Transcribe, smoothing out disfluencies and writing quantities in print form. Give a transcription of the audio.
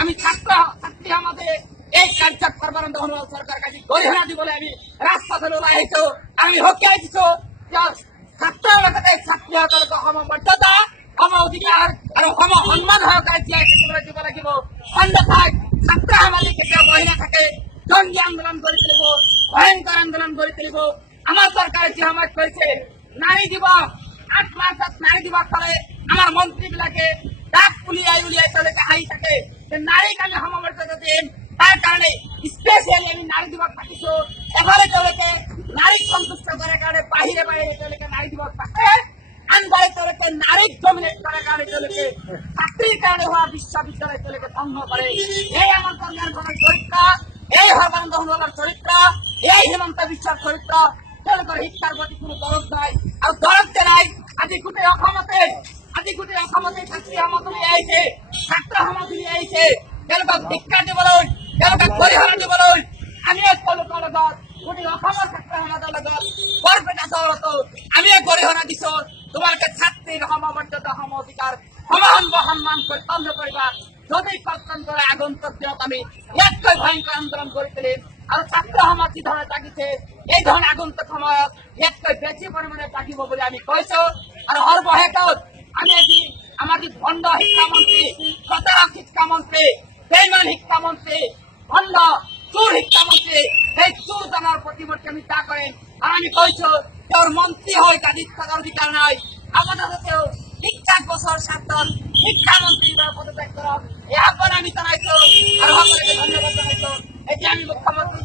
আমি ছাত্রী আমাদের এই কার্যক করবার সরকার কাছে গরিহনা দিব বলে আমি রাজপথে ওলাইছো আমি হকে আইছো ছাত্র ছাত্রী সকলকে সমমর্যাদা সম অধিকার আর সম সন্মান সহকারে জীয়াই দিব লাগিব অন্যথায় ছাত্র আমাদের কেতিয়াও বহি নাথাকে জঙ্গী আন্দোলন গড়ি তুলিব ভয়ঙ্কর আন্দোলন গড়ি তুলিব আমার সরকারে যে আমাক করেছে নারী দিবস 8 মার্চত নারী দিবস করে আমার মন্ত্রী বিলাকে ডাক উলিয়াই তেওঁলোকে হাঁহি থাকে যে নারীক আমি সমমর্যাদা দিম তার কারণে স্পেশালি আমি নারী দিবস পাতিছো এবারে তেওঁলোকে নারীক সন্তুষ্ট করার কারণে বাহিরে তেওঁলোকে নারী দিবস পাতে আনবারে তেওঁলোকে নারীক ডমিনেট করার কারণে তেওঁলোকে চাকরির কারণে হওয়া বিশ্ববিদ্যালয় তেওঁলোকে ধ্বংস করে এই আমার কল্যাণের চরিত্র এই সর্বানন্দ সোণোৱালৰ চরিত্র এই হিমন্ত বিশ্বৰ চরিত্র তেওঁলোকৰ শিক্ষাৰ প্ৰতি কোনো দৰদ নাই আৰু দৰদ নাই আজি গোটেই অসমতে ছাত্ৰী সমাজলৈ আহিছে ছাত্ৰ সমাজলৈ আহিছে তেওঁলোকক শিক্ষা দিবলৈ তেওঁলোকক গৰিহণা দিবলৈ আমি তেওঁলোকৰ লগত গোটেই অসমৰ ছাত্ৰ সমাজৰ লগত বৰপেটা চহৰতো আমি গৰিহণা দিছো তোমালোকে ছাত্ৰীৰ সমমৰ্যাদা সম অধিকাৰ সন্মান কৰ্তব্য কৰিবা যদি কৰ্তন কৰে আগন্তুক দিনত আমি ইয়াতকৈ ভয়ংকৰ আন্দোলন কৰি তুলিম আৰু ছাত্ৰ সমাজ যি ধৰণে জাগিছে এই ধৰণে আগন্তুক সময়ত ইয়াতকৈ বেছি পৰিমাণে জাগিব বুলি আমি কৈছো আৰু সৰ্বশেষত আমি আজি আমাৰ যি ভণ্ড শিক্ষামন্ত্ৰী প্ৰতাৰক শিক্ষামন্ত্ৰী বেইমান শিক্ষামন্ত্ৰী ভণ্ড চোৰ শিক্ষামন্ত্ৰী সেই চোৰজনৰ প্ৰতিমূৰ্তি আমি ত্যাগ কৰিম আৰু আমি কৈছো তেওঁৰ মন্ত্ৰী হৈ গাদীত থকাৰ অধিকাৰ নাই আপাতত তেওঁ 50 বছৰ স্বাৰ্থত শিক্ষামন্ত্ৰীৰ পদত্যাগ কৰক এই আহ্বান আমি জনাইছো আৰু সকলোকে ধন্যবাদ জনাইছো এতিয়া আমি মুখ্যমন্ত্ৰীৰ